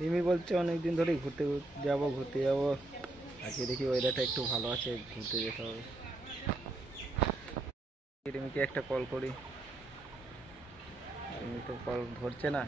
রিমি বলছে অনেকদিন ধরেই ঘুরতে যাব। আজকে দেখি ওয়েদারটা একটু ভালো আছে, ঘুরতে যেতে হবে। রিমিকে একটা কল করি, রিমি তো কল ধরছে না।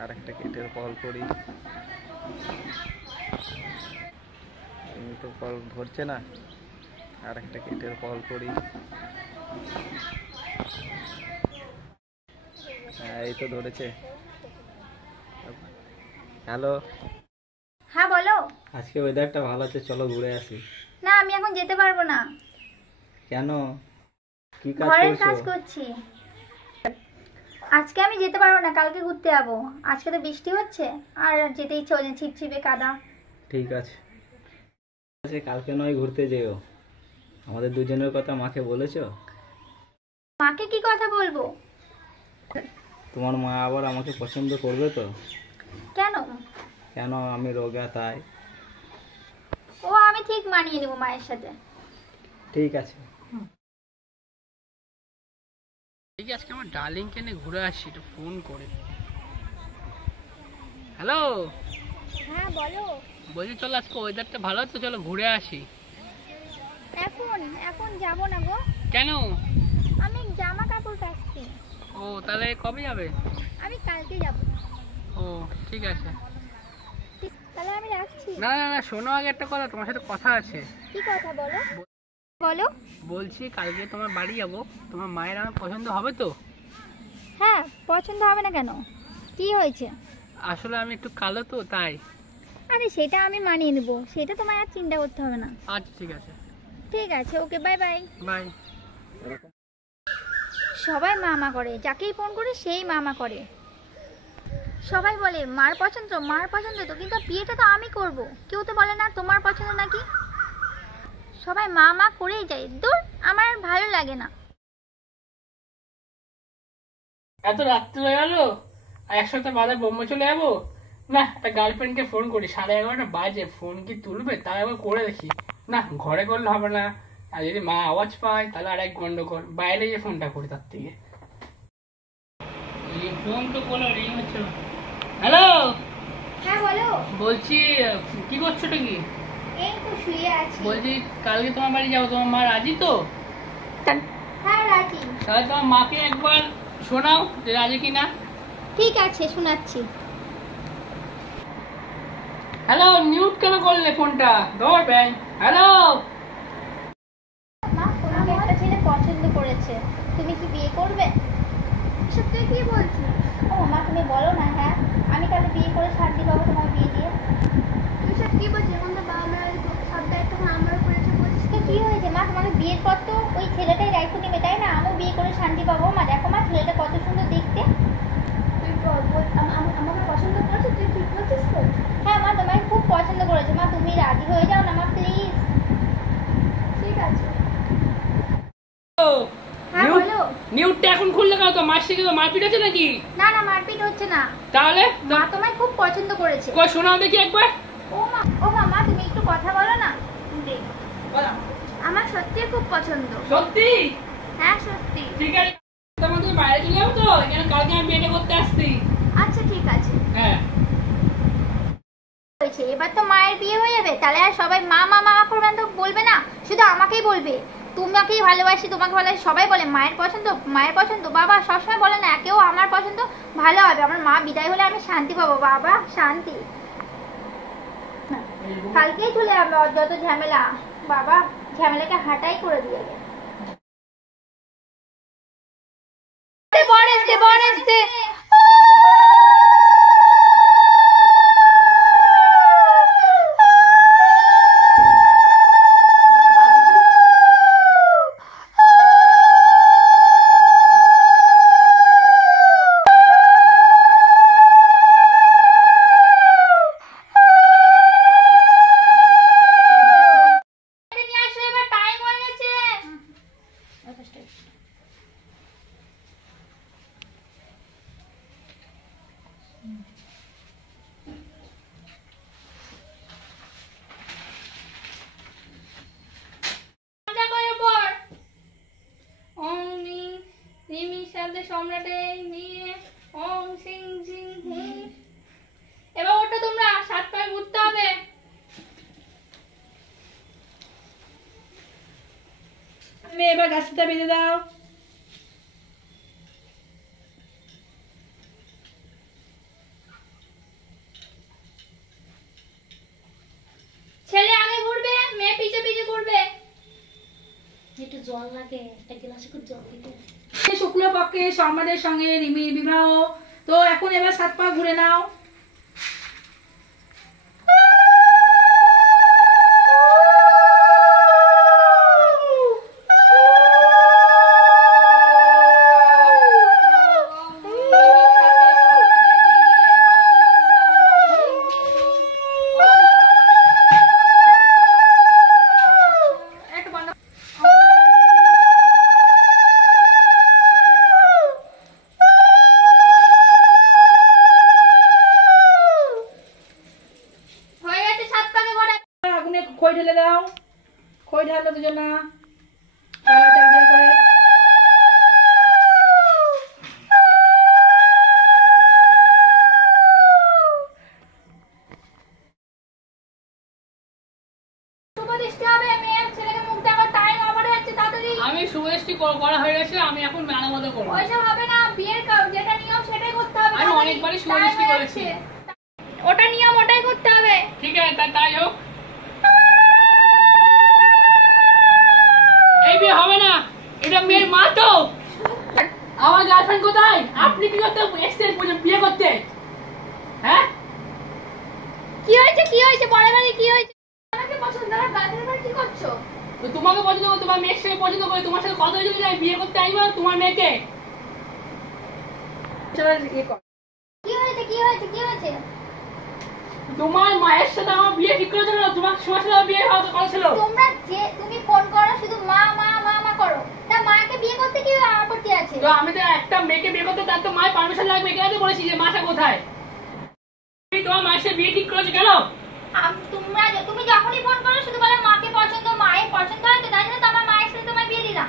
আর একটা কেটে কল করি, রিমি তো কল ধরছে না। আর একটা কেটে কল করি। হ্যাঁ, এই তো ধরেছে। হ্যালো। হ্যাঁ বলো। আজকে ওয়েদারটা ভালো আছে, চলো ঘুরে আসি। না আমি এখন যেতে পারবো না, কেন? কি কাজ ঘরের করছো? কাজ করছি। আজকে আমি যেতে পারবো না, কালকে ঘুরতে যাবো। আজকে তো বৃষ্টি হচ্ছে আর যেতে ইচ্ছে হচ্ছে, ছিপছিপে কাদা। ঠিক আছে, কালকে নয় ঘুরতে যেও। আমাদের দুজনের কথা মাকে বলেছো? মাকে কি কথা বলবো? তোমার মা আবার আমাকে পছন্দ করবে তো? কেন? কেন, আমি রোগা তাই। ও আমি ঠিক মানিয়ে নেবো মায়ের সাথে। ঠিক আছে। ঠিক আছে, আজকে আমার ডার্লিংকে নিয়ে ঘুরে আসি, একটু ফোন করে। হ্যালো, হ্যাঁ বলো। বলছি চলো আজকে ওয়েদারটা ভালো তো, চলো ঘুরে আসি। এখন এখন যাবো না গো। কেন? আমি জামা কাপড় কাচ্ছি। ও তাহলে কবে যাবে? আমি কালকে যাবো। ও ঠিক আছে। তাহলে আমি রাখছি। না না না, শোনো আগে একটা কথা, তোমার সাথে কথা আছে। কি কথা বলো? বলো। বলছি কালকে তোমার বাড়ি যাবো, তোমার মায়ের আমার পছন্দ হবে তো? হ্যাঁ পছন্দ হবে না কেন, কি হয়েছে? আসলে আমি একটু কালো তো তাই। আরে সেটা আমি মানিয়ে নেবো, সেটা তোমায় আর চিন্তা করতে হবে না। আচ্ছা ঠিক আছে। ঠিক আছে, ওকে বাই বাই। বাই। সবাই মামা করে, যাকেই ফোন করে সেই মামা করে। সবাই বলে মার পছন্দ তো, কিন্তু বিয়েটা তো আমি করব। কেউ তো বলে না তোমার পছন্দ নাকি। সবাই মা করেই যায়, দূর আমার আর ভালো লাগে না। এত রাত্রি হয়ে গেল আর এক সপ্তাহ বাদে বোম্বে চলে যাবো। না, একটা গার্লফ্রেন্ডকে ফোন করি, 11:30 বাজে, ফোন কি তুলবে তাই একবার করে দেখি। না, ঘরে করলে হবে না, আর যদি মা আওয়াজ পায় তাহলে আর এক গন্ডগোল, বাইরে গিয়ে ফোনটা করি তার থেকে। ফোন তো করলো, রিং হচ্ছে। হ্যালো, হ্যাঁ বলো। বলছি কি করছো টা কি? এই তো শুয়ে আছি। বলছি কালকে তোমার বাড়ি যাবো, তোমার মা রাজি তো? হ্যাঁ রাজি। তাহলে তোমার মাকে একবার শোনাও যে রাজি কিনা। ঠিক আছে শোনাচ্ছি। হ্যালো, মিউট কেন করলে ফোনটা? ধরবেন। হ্যালো, মা তোমাকে একটা ছেলে পছন্দ করেছে, তুমি কি বিয়ে করবে? এসব তুই কি বলছিস? ও মা তুমি বলো না। হ্যাঁ আমি তাহলে বিয়ে করে শান্তি পাবো তোমার বিয়ে দিয়ে। তুই সব কি বলছিস? এখন তো বাবা মায়ের সব দায়িত্ব আমার উপরে এসে বলছিস। কি হয়েছে মা, তোমাকে বিয়ের পর তো ওই ছেলেটাই দায়িত্ব নেবে তাই না? আমিও বিয়ে করে শান্তি পাবো। মা দেখো মা ছেলেটা কত সুন্দর দেখতে। তুই আমাকে পছন্দ করেছো, তুই ঠিক বলছিস তো? হ্যাঁ মা তোমাকে খুব পছন্দ করেছে মা, তুমি রাজি হয়ে যাও না মা প্লিজ। ঠিক আছে। হ্যাঁ বলো। মিউটটা এখন খুললে কেন? তো মার সাথে তো মারপিট আছে নাকি? না না মারপিট হচ্ছে না। তাহলে মা তোমায় খুব পছন্দ করেছে। কই শোনাও দেখি একবার। ও মা তুমি একটু কথা বলো না। আমার সত্যি খুব পছন্দ। সত্যি? হ্যাঁ সত্যি। ঠিক আছে, তোমাদের বাইরে চলে যাবো তো, এখানে কালকে আমি বিয়ে করতে আসছি। আচ্ছা ঠিক আছে। হ্যাঁ হয়েছে, এবার তো মায়ের বিয়ে হয়ে যাবে, তাহলে আর সবাই মা করবেন তো বলবে না, শুধু আমাকেই বলবে। তোমাকেই ভালোবাসি, তোমাকে ভালোবাসি, সবাই বলে মায়ের পছন্দ। বাবা সবসময় বলে না কেউ আমার পছন্দ ভালো হবে, আমার মা বিদায় হলে আমি শান্তি পাবো। বাবা শান্তি। কালকেই চলে যাবে, যত ঝামেলা। বাবা ঝামেলাকে হাঁটাই করে দিয়ে যাবে। বর আসতে। সম্রাটে নিয়ে ওং সিং সিং হুম। এবার রাস্তাটা বেঁধে দাও। ছেলে আগে ঘুরবে, মেয়ে পিছে পিছে ঘুরবে। একটু জল লাগে, একটা গ্লাসে একটু জল দিতে। শুক্লপক্ষে সম্রাটের সঙ্গে রিমির বিবাহ। তো এখন এবার 7 পা ঘুরে নাও। হয়ে গেছে 7 পাকে ঘোরা। আগুনে খই ঢেলে দাও। খই ঢালো দুজনা তাড়াতাড়ি এক জায়গায় করে। শুভ দৃষ্টি হবে, মেয়ে ছেলেকে মুখ দেখার টাইম ওভার হয়ে যাচ্ছে, তাড়াতাড়ি। আমি শুভদৃষ্টি করা হয়ে গেছে, আমি এখন মেলামতো করবো। ওইসব হবে না, বিয়ের যেটা নিয়ম সেটাই করতে হবে। আমি অনেকবারই শুভদৃষ্টি করেছি। ওটা নিয়ম, ওটাই করতে হবে। ঠিক আছে, তাই হোক। এই বিয়ে হবে না, এটা মেয়ের মা তো। আমার গার্লফ্রেন্ড কোথায়? আপনি কি করতে এসেছেন বিয়ে করতে? হ্যাঁ, কি হয়েছে, কি হয়েছে, পরে বাড়ি কি হয়েছে? আমাকে পছন্দ না, বাড়ির বাড়ি কি করছো? তো তোমাকে পছন্দ করে, তোমার মেয়ের সাথে পছন্দ করে, তোমার সাথে কথা হয়েছিল যে বিয়ে করতে আইবা তোমার মেয়েকে। চলো ইয়ে কর। কি হয়েছে, কি হয়েছে, কি হয়েছে? তোমার মায়ের সাথে আমার বিয়ে ঠিক করেছিল না, তোমার তোমার সাথে আমার বিয়ে হওয়ার কথা ছিল। তোমরা যে তুমি ফোন করো শুধু মা মা মা মা করো, তা মাকে বিয়ে করতে কি আপত্তি আছে? তো আমি তো একটা মেয়েকে বিয়ে করতে, তার তো মায়ের পারমিশন লাগবে। কেন তো বলেছি যে মাটা কোথায়? তুমি তোমার মায়ের সাথে বিয়ে ঠিক করেছো কেন? তুমি যখনই ফোন করো শুধু বলো মাকে পছন্দ, মায়ের পছন্দ হয় তো, তাই জন্য তো আমার মায়ের সাথে তোমায় বিয়ে দিলাম।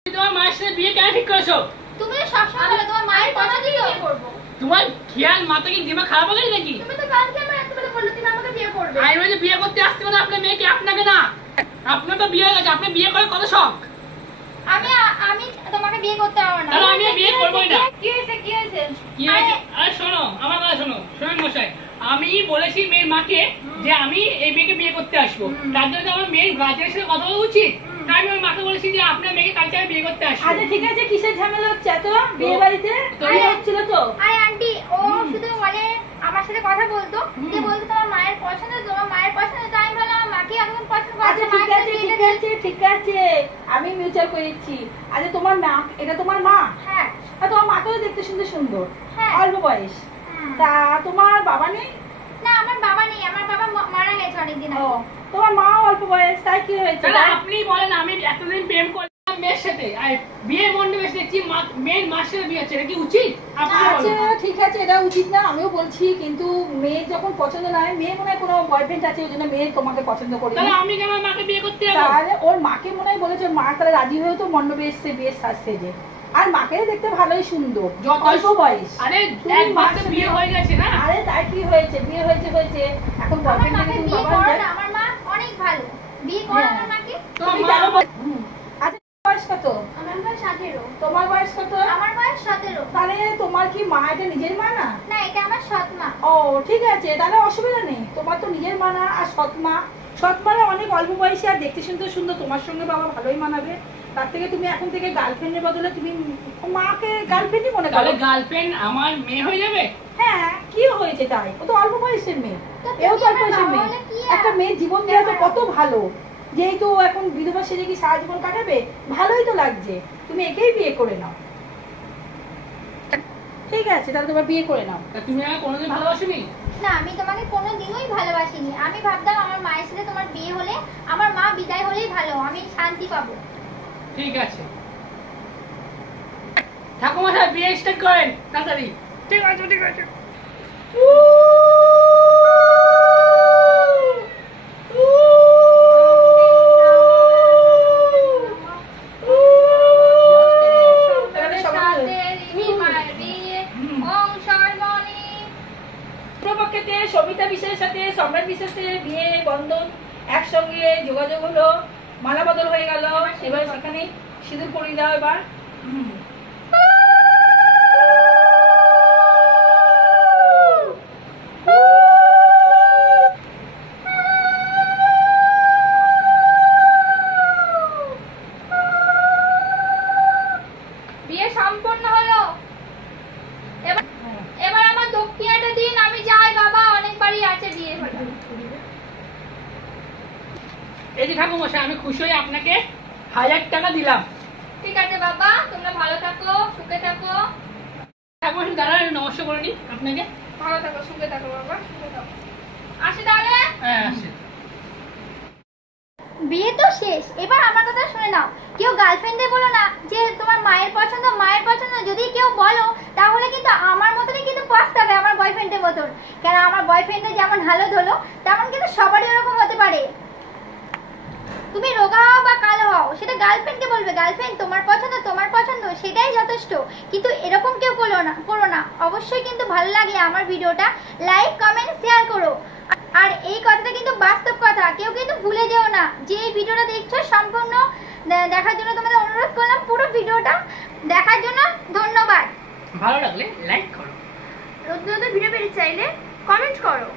তুমি তোমার মায়ের সাথে বিয়ে কেন ঠিক করেছো? তুমি তো সবসময় বলো তোমার মায়ের পছন্দ বিয়ে করবো। তোমার খেয়াল মাথা কি দিমাগ খারাপ হয়ে গেছে নাকি? তুমি তো কালকে আমার এতবেলা বললে তুমি আমাকে বিয়ে করবে। আমি বলছি বিয়ে করতে আসতে মানে আপনার মেয়েকে, আপনাকে না। আপনার তো বিয়ে হয়ে গেছে, আপনি বিয়ে করার কত শখ। আমি আমি তোমাকে বিয়ে করতে পারবো না। তাহলে আমি বিয়ে করবোই না। কি হয়েছে, কি হয়েছে? কি হয়েছে? আরে শোনো, আমার কথা শোনো, শোনেন মশাই। আমি বলেছি মেয়ের মাকে যে আমি এই মেয়েকে বিয়ে করতে আসবো, তার জন্য তো আমার মেয়ের গার্জেনের সাথে কথা বলা উচিত। তাই আমি ওই মাকে বলেছি যে আপনার মেয়েকে কালকে আমি বিয়ে করতে আসবো। আচ্ছা ঠিক আছে, কিসের ঝামেলা হচ্ছে এত বিয়ে বাড়িতে? তো বিয়ে হচ্ছিল তো। আরে আন্টি, ও শুধু মানে আমার সাথে কথা বলতো, যে বলতো তোমার মায়ের পছন্দ, তোমার মায়ের পছন্দ, তাই আমি বললাম মাকে এখন পছন্দ করছে। আচ্ছা ঠিক আছে ঠিক আছে ঠিক আছে, আমি মিউচুয়াল করেছি। আচ্ছা তোমার মা, এটা তোমার মা? হ্যাঁ আর তোমার মাকেও দেখতে সুন্দর সুন্দর, হ্যাঁ। অল্প বয়স। তা তোমার বাবা নেই? না, আমার বাবা নেই, আমার বাবা মারা গেছে অনেকদিন ও, আগে। তোমার মা অল্প বয়স, তাই কি হয়েছে? তাহলে আপনি বলেন, আমি এতদিন প্রেম করলাম মেয়ের সাথে, আর বিয়ে মণ্ডপে এসে দেখছি মেয়ের মার সাথে বিয়ে হচ্ছে, এটা কি উচিত? আপনি আচ্ছা বলুন। ঠিক আছে, এটা উচিত না, আমিও বলছি, কিন্তু মেয়ের যখন পছন্দ নয়, মেয়ে মনে হয় কোনো বয়ফ্রেন্ড আছে, ওই জন্য মেয়ে তোমাকে পছন্দ করে। তাহলে আমি কেন মাকে বিয়ে করতে যাবো? তাহলে ওর মাকে মনে হয় বলেছে, ওর মা তাহলে রাজি হয়েও তো মণ্ডপে এসছে বিয়ের সাজ সেজে। আর মাকে দেখতে ভালোই সুন্দর, অল্প বয়স। আরে তুমি একবার মার তো সাথে- বিয়ে হয়ে গেছে না। আরে তাই কি হয়েছে, বিয়ে হয়েছে হয়েছে, এখন আমার বয়ফ্রেন্ড মাকে তুমি বিয়ে বাবা করো যায়। না, আমার মা অনেক ভালো, বিয়ে করো হ্যাঁ। আমার মাকে। তোমার তুমি মা কেন আচ্ছা বয়স কত? আমার বয়স 17। তোমার বয়স কত? আমার বয়স 17। তাহলে তোমার কি মা এটা নিজের মা না? না, এটা আমার সৎ মা। ও ঠিক আছে, তাহলে অসুবিধা নেই, তোমার তো নিজের মা না, আর সৎ মা। সৎ মানে অনেক অল্প বয়সী আর দেখতে শুনতে সুন্দর, তোমার সঙ্গে বাবা ভালোই মানাবে। তার থেকে তুমি এখন থেকে গার্লফ্রেন্ডের বদলে তুমি মাকে গার্লফ্রেন্ডই মনে করো। তাহলে গার্লফ্রেন্ড আমার মেয়ে হয়ে যাবে? হ্যাঁ, কি হয়েছে তাই? ও তো অল্প বয়সের মেয়ে, তো এও তো তুমি অল্প আমার বয়সের বাবা মেয়ে। হলে কি একটা আর? মেয়ের জীবন দেওয়া তো কত ভালো, যেহেতু এখন বিধবা সেজে কি সারা জীবন কাটাবে, ভালোই তো লাগছে, তুমি একেই বিয়ে করে নাও। ঠিক আছে, তাহলে তোমার বিয়ে করে নাও। তা তুমি আমাকে কোনোদিন ভালোবাসিনি? না, আমি তোমাকে কোনোদিনই ভালোবাসিনি। আমি ভাবতাম আমার মায়ের সাথে তোমার বিয়ে হলে, আমার মা বিদায় হলেই ভালো, আমি শান্তি পাবো। ঠিক আছে, ঠাকুমা সাহেব বিয়ে স্টার্ট করেন তাড়াতাড়ি। ঠিক আছে ঠিক আছে। তাহলে সবাই পক্ষেতে সবিতা বিশ্বাসের সাথে সম্রাট বিশ্বাসের বিয়ে বন্ধন একসঙ্গে যোগাযোগ হলো, মালা বদল হয়ে গেল। এবার সেখানে সিঁদুর পরিয়ে দাও এবার। বিয়ে সম্পন্ন হলো। এবার আমার দক্ষিণাটা দিন, আমি যাই বাবা, অনেকবারই আছে বিয়ে হলো। এই যে ঠাকুমশাই, আমি খুশি হয়ে আপনাকে 1000 টাকা দিলাম। ঠিক আছে বাবা, তোমরা ভালো থাকো, সুখে থাকো। ঠাকুমশাই দাঁড়ান, নমস্কার করে নিই আপনাকে। ভালো থাকো, সুখে থাকো বাবা, সুখে থাকো। আসি তাহলে। হ্যাঁ আসে। বিয়ে তো শেষ, এবার আমার কথা শুনে নাও। কেউ গার্লফ্রেন্ডে বলো না যে তোমার মায়ের পছন্দ, মায়ের পছন্দ যদি কেউ বলো তাহলে কিন্তু আমার মতনই কিন্তু পস্তাবে, আমার বয়ফ্রেন্ডের মতন। কেন আমার বয়ফ্রেন্ডের যেমন হালত হলো তেমন কিন্তু সবারই ওরকম হতে পারে। তুমি রোগা হও বা কালো হও সেটা গার্লফ্রেন্ডকে বলবে, গার্লফ্রেন্ড তোমার পছন্দ সেটাই যথেষ্ট। কিন্তু এরকম কেউ করো না। অবশ্যই কিন্তু ভালো লাগলে আমার ভিডিওটা লাইক কমেন্ট শেয়ার করো। আর এই কথাটা কিন্তু বাস্তব কথা, কেউ কিন্তু ভুলে যেও না যে এই ভিডিওটা দেখছো সম্পূর্ণ দেখার জন্য তোমাদের অনুরোধ করলাম। পুরো ভিডিওটা দেখার জন্য ধন্যবাদ। ভালো লাগলে লাইক করো, রোজ ভিডিও পেতে চাইলে কমেন্ট করো।